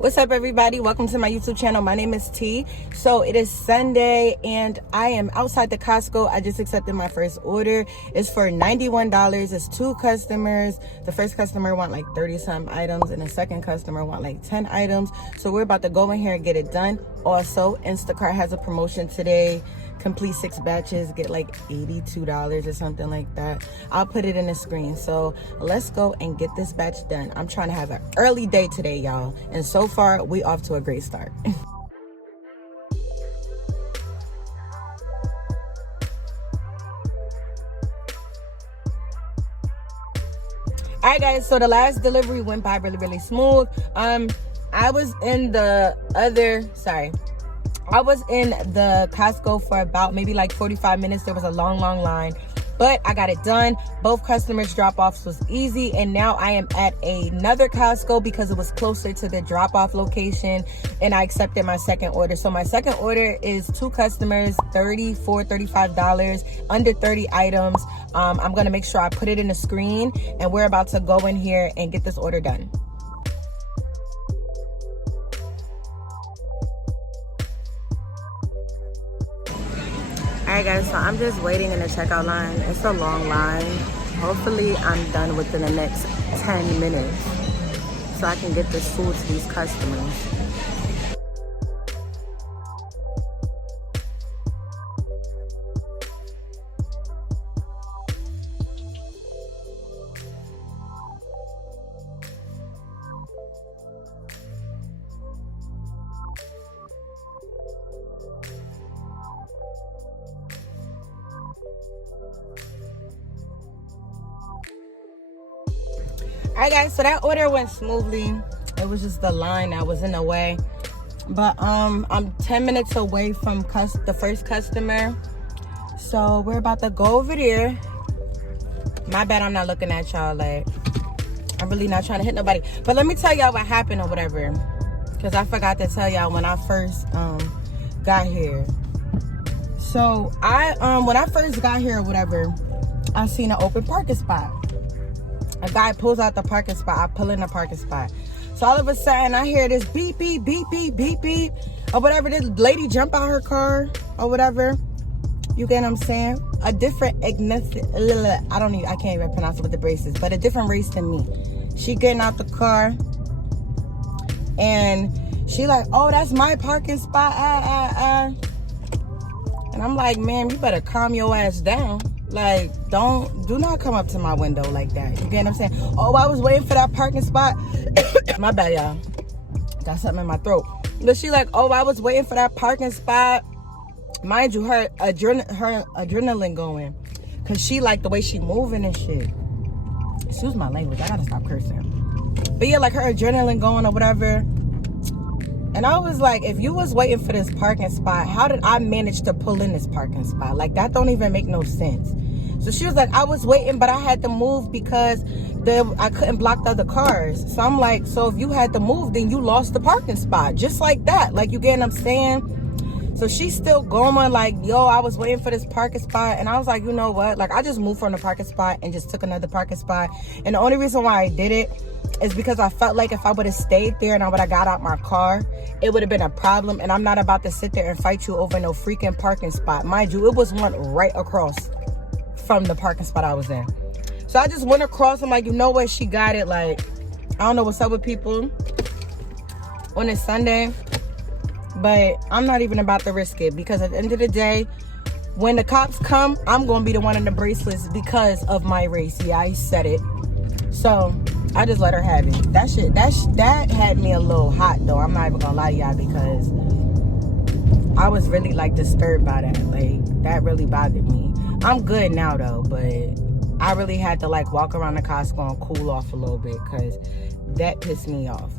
What's up, everybody? Welcome to my YouTube channel. My name is T. So it is Sunday and I am outside the Costco. I just accepted my first order. It's for $91. It's 2 customers. The first customer want like 30 some items and the second customer want like 10 items. So we're about to go in here and get it done. Also, Instacart has a promotion today. Complete 6 batches, get like $82 or something like that. I'll put it in the screen. So let's go and get this batch done. I'm trying to have an early day today, y'all. And so far, we off to a great start. Alright guys, so the last delivery went by really smooth. I was in the Costco for about maybe like 45 minutes. There was a long line, but I got it done. Both customers drop-offs was easy, and now I am at another Costco because it was closer to the drop-off location, and I accepted my second order. So my second order is 2 customers, $35, under 30 items. I'm gonna make sure I put it in the screen, and we're about to go in here and get this order done. Alright guys, so I'm just waiting in the checkout line. It's a long line. Hopefully I'm done within the next 10 minutes so I can get this food to these customers. Alright guys, so that order went smoothly. It was just the line that was in the way. But I'm 10 minutes away from the first customer. So we're about to go over there. My bad, I'm not looking at y'all. Like, I'm really not trying to hit nobody. But let me tell y'all what happened or whatever. Because I forgot to tell y'all when I first got here. So when I first got here or whatever, I seen an open parking spot. A guy pulls out the parking spot. I pull in the parking spot. So all of a sudden, I hear this beep, beep, beep, beep, beep, beep, or whatever. This lady jump out her car or whatever. You get what I'm saying? A different I can't even pronounce it with the braces, but a different race than me. She getting out the car, and she like, oh, that's my parking spot. And I'm like, man, you better calm your ass down. Like, do not come up to my window like that. You get what I'm saying? Oh, I was waiting for that parking spot. My bad, y'all. Got something in my throat. But she like, oh, I was waiting for that parking spot. Mind you, her adrenaline going. Because she like the way she moving and shit. Excuse my language. I gotta stop cursing. But yeah, like her adrenaline going or whatever. And I was like, if you was waiting for this parking spot, how did I manage to pull in this parking spot? Like, that don't even make no sense. So she was like, I was waiting, but I had to move because I couldn't block the other cars. So I'm like, so if you had to move, then you lost the parking spot. Just like that. Like, you get what I'm saying? So she's still going like, yo, I was waiting for this parking spot. And I was like, you know what? Like, I just moved from the parking spot and just took another parking spot. And the only reason why I did it is because I felt like if I would have stayed there and I would have got out my car, it would have been a problem. And I'm not about to sit there and fight you over no freaking parking spot. Mind you, it was one right across from the parking spot I was in. So I just went across. I'm like, you know what? She got it. Like, I don't know what's up with people on a Sunday, but I'm not even about to risk it because at the end of the day, when the cops come, I'm going to be the one in the bracelets because of my race. Yeah, I said it. So I just let her have it. That had me a little hot though. I'm not even gonna lie to y'all because I was really like disturbed by that. Like, that really bothered me. I'm good now though, but I really had to like walk around the Costco and cool off a little bit because that pissed me off.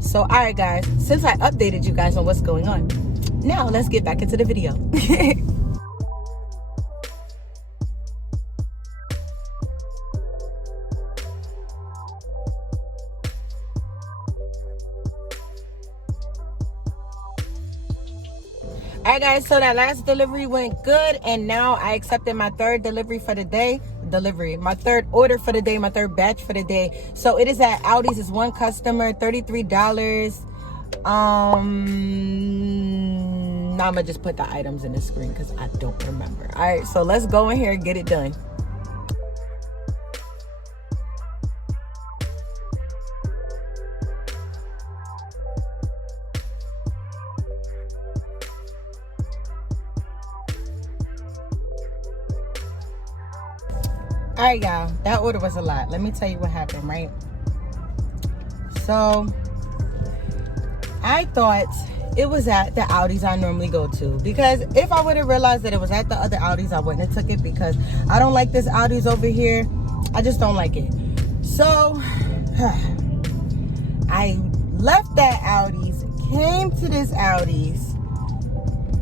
So alright guys, since I updated you guys on what's going on, now let's get back into the video. Alright guys, so that last delivery went good, and now I accepted my third delivery for the day. My third order for the day, my third batch for the day. So it is at Aldi's. It's one customer, $33. Now I'm gonna just put the items in the screen because I don't remember. All right, so let's go in here and get it done. All right, y'all, that order was a lot. Let me tell you what happened, right? So I thought it was at the Aldi's I normally go to, because if I would have realized that it was at the other Aldi's, I wouldn't have took it, because I don't like this Aldi's over here. I just don't like it. So I left that Aldi's, came to this Aldi's,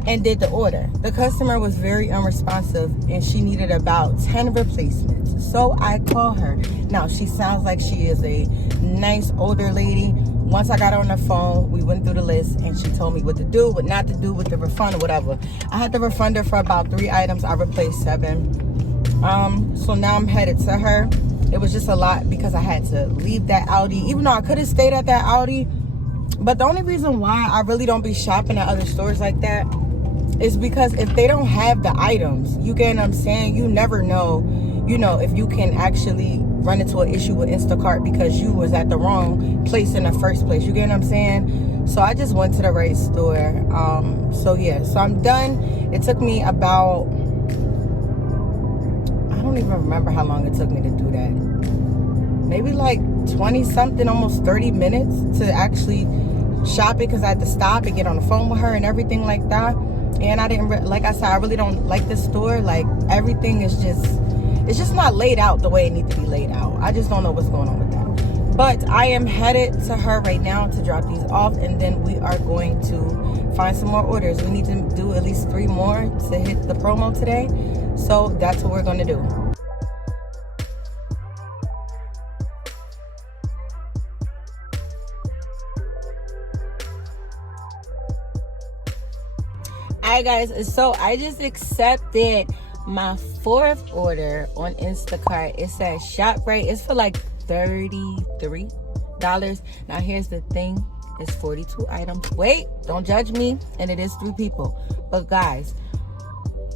and did the order. The customer was very unresponsive and she needed about 10 replacements. So I call her. Now, she sounds like she is a nice older lady. Once I got her on the phone, we went through the list and she told me what to do, what not to do with the refund or whatever. I had to refund her for about 3 items. I replaced 7. So now I'm headed to her. It was just a lot because I had to leave that Aldi, even though I could have stayed at that Aldi. But the only reason why I really don't be shopping at other stores like that is because if they don't have the items, you get what I'm saying? You never know, if you can actually run into an issue with Instacart because you was at the wrong place in the first place. You get what I'm saying? So I just went to the right store. So I'm done. It took me about, I don't even remember how long it took me to do that. Maybe like 20 something, almost 30 minutes to actually shop it, because I had to stop and get on the phone with her and everything like that. And I didn't, like I said, I really don't like this store. Like, everything is it's just not laid out the way it needs to be laid out. I just don't know what's going on with that. But I am headed to her right now to drop these off, and then we are going to find some more orders. We need to do at least 3 more to hit the promo today. So that's what we're going to do. Alright, guys, so I just accepted my 4th order on Instacart. It says ShopRite. It's for like $33. Now here's the thing, it's 42 items. Wait, don't judge me. And it is 3 people. But guys,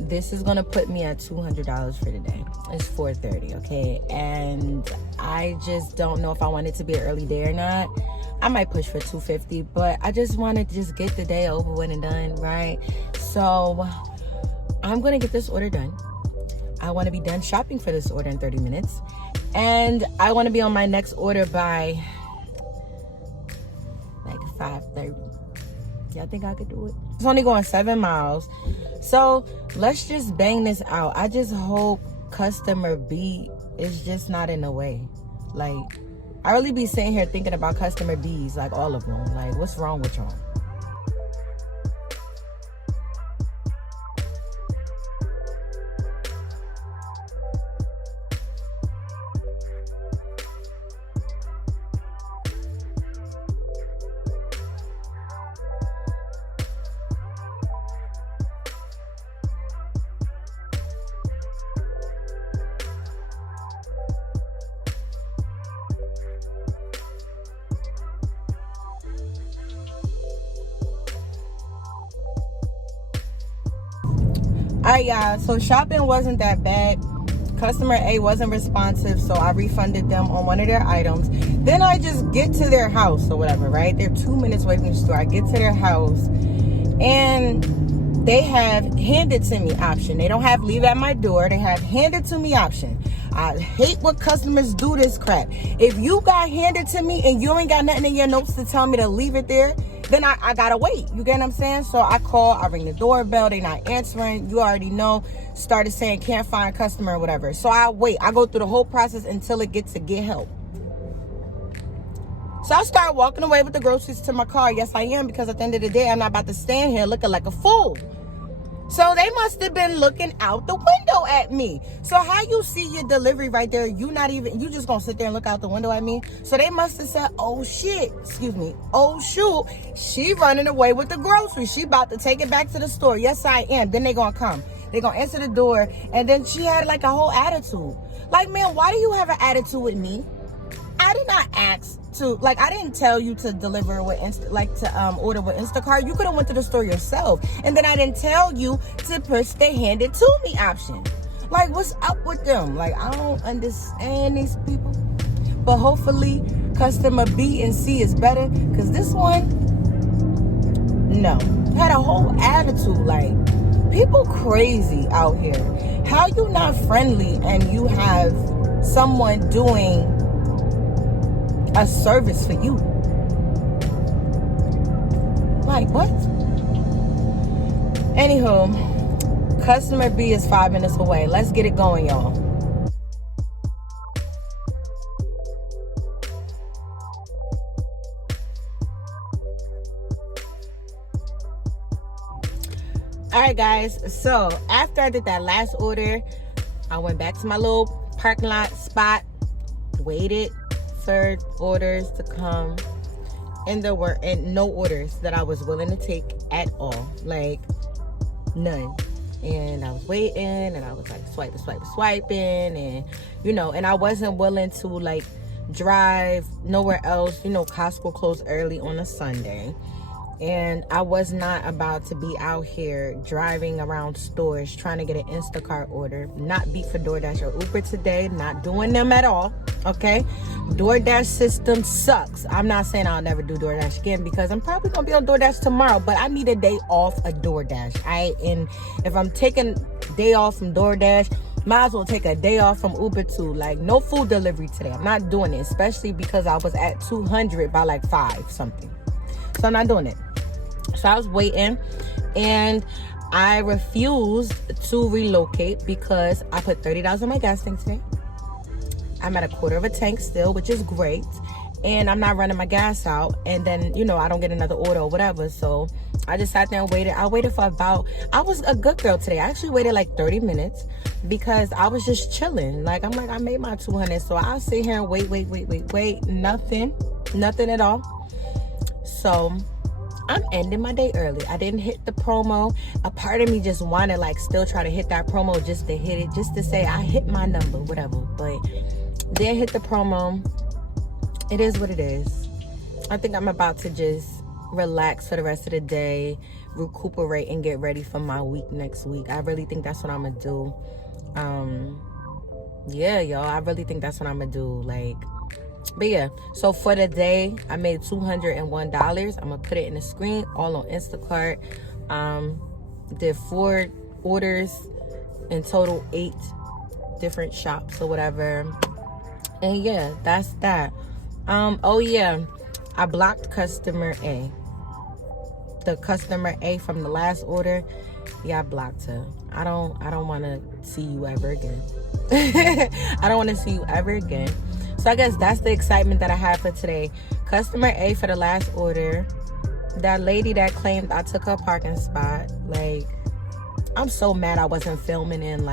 this is gonna put me at $200 for today. It's 4:30, okay? And I just don't know if I want it to be an early day or not. I might push for $250, but I just want to just get the day over with and done, right? So I'm gonna get this order done. I want to be done shopping for this order in 30 minutes, and I want to be on my next order by like 5:30. Y'all think I could do it? It's only going 7 miles, so let's just bang this out. I just hope customer B is just not in the way. Like, I really be sitting here thinking about customer B's, like all of them. Like, what's wrong with y'all? Alright, y'all, so shopping wasn't that bad. Customer A wasn't responsive, so I refunded them on one of their items. Then I just get to their house or whatever, right? They're 2 minutes away from the store. I get to their house and they have handed to me option. They don't have leave at my door. They have handed to me option. I hate when customers do this crap. If you got handed to me and you ain't got nothing in your notes to tell me to leave it there, then I gotta wait. You get what I'm saying? So I call, I ring the doorbell, they not answering. You already know. Started saying can't find customer or whatever. So I wait. I go through the whole process until it gets to get help. So I start walking away with the groceries to my car. Yes, I am, because at the end of the day, I'm not about to stand here looking like a fool. So they must have been looking out the window at me. So how you see your delivery right there, you just gonna sit there and look out the window at me? So they must have said, oh shit, oh shoot, she running away with the groceries. She about to take it back to the store. Yes, I am. Then they gonna come. They gonna answer the door. And then she had like a whole attitude. Like, man, why do you have an attitude with me? I did not ask to, like, I didn't tell you to deliver with order with Instacart. You could have went to the store yourself. And then I didn't tell you to push the hand it to me option. Like, what's up with them? Like, I don't understand these people. But hopefully customer B and C is better, because this one, no, had a whole attitude. Like, people crazy out here. How you not friendly and you have someone doing a service for you? Like, what? Anywho, customer B is 5 minutes away. Let's get it going, y'all. All right, guys. So after I did that last order, I went back to my little parking lot spot, waited for orders to come, and there were no orders that I was willing to take at all, like none. And I was waiting, and I was like swiping, and and I wasn't willing to like drive nowhere else. Costco closed early on a Sunday. And I was not about to be out here driving around stores trying to get an Instacart order. Not beat for DoorDash or Uber today. Not doing them at all. Okay? DoorDash system sucks. I'm not saying I'll never do DoorDash again, because I'm probably going to be on DoorDash tomorrow. But I need a day off of DoorDash. And if I'm taking a day off from DoorDash, might as well take a day off from Uber too. Like, no food delivery today. I'm not doing it. Especially because I was at 200 by like 5 something. So I'm not doing it. So I was waiting, and I refused to relocate because I put $30 on my gas tank today. I'm at a quarter of a tank still, which is great. And I'm not running my gas out. And then, I don't get another order or whatever. So I just sat there and waited. I waited for I was a good girl today. I actually waited like 30 minutes because I was just chilling. Like, I'm like, I made my 200. So I'll sit here and wait. Nothing at all. So I'm ending my day early. I didn't hit the promo. A part of me just wanted still try to hit that promo just to hit it, just to say I hit my number, whatever. But didn't hit the promo. It is what it is. I think I'm about to just relax for the rest of the day, recuperate, and get ready for my week next week. I really think that's what I'm gonna do. Yeah, y'all, I really think that's what I'm gonna do. But yeah, so for the day, I made $201. I'm gonna put it in the screen, all on Instacart. Did 4 orders in total, 8 different shops or whatever. And yeah, that's that. Oh yeah, I blocked customer A. The customer A from the last order, yeah, I blocked her. I don't want to see you ever again. I don't want to see you ever again. So I guess that's the excitement that I have for today. Customer A for the last order. That lady that claimed I took her parking spot. I'm so mad I wasn't filming in.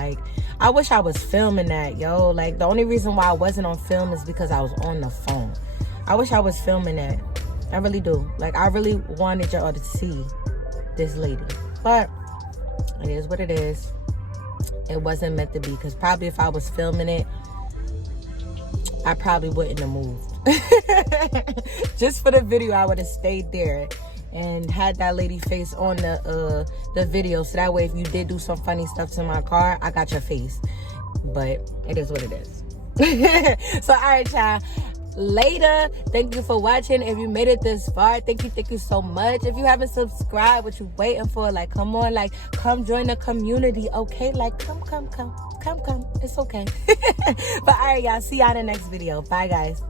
I wish I was filming that, yo. The only reason why I wasn't on film is because I was on the phone. I wish I was filming that. I really do. I really wanted y'all to see this lady. But it is what it is. It wasn't meant to be. Because probably if I was filming it, I probably wouldn't have moved. Just for the video, I would have stayed there and had that lady face on the video, so that way if you did do some funny stuff to my car, I got your face. But it is what it is. So all right, y'all, later. Thank you for watching. If you made it this far, thank you so much. If you haven't subscribed, what you waiting for? Come on, come join the community, okay? Come. It's okay. But all right, y'all, see y'all in the next video. Bye, guys.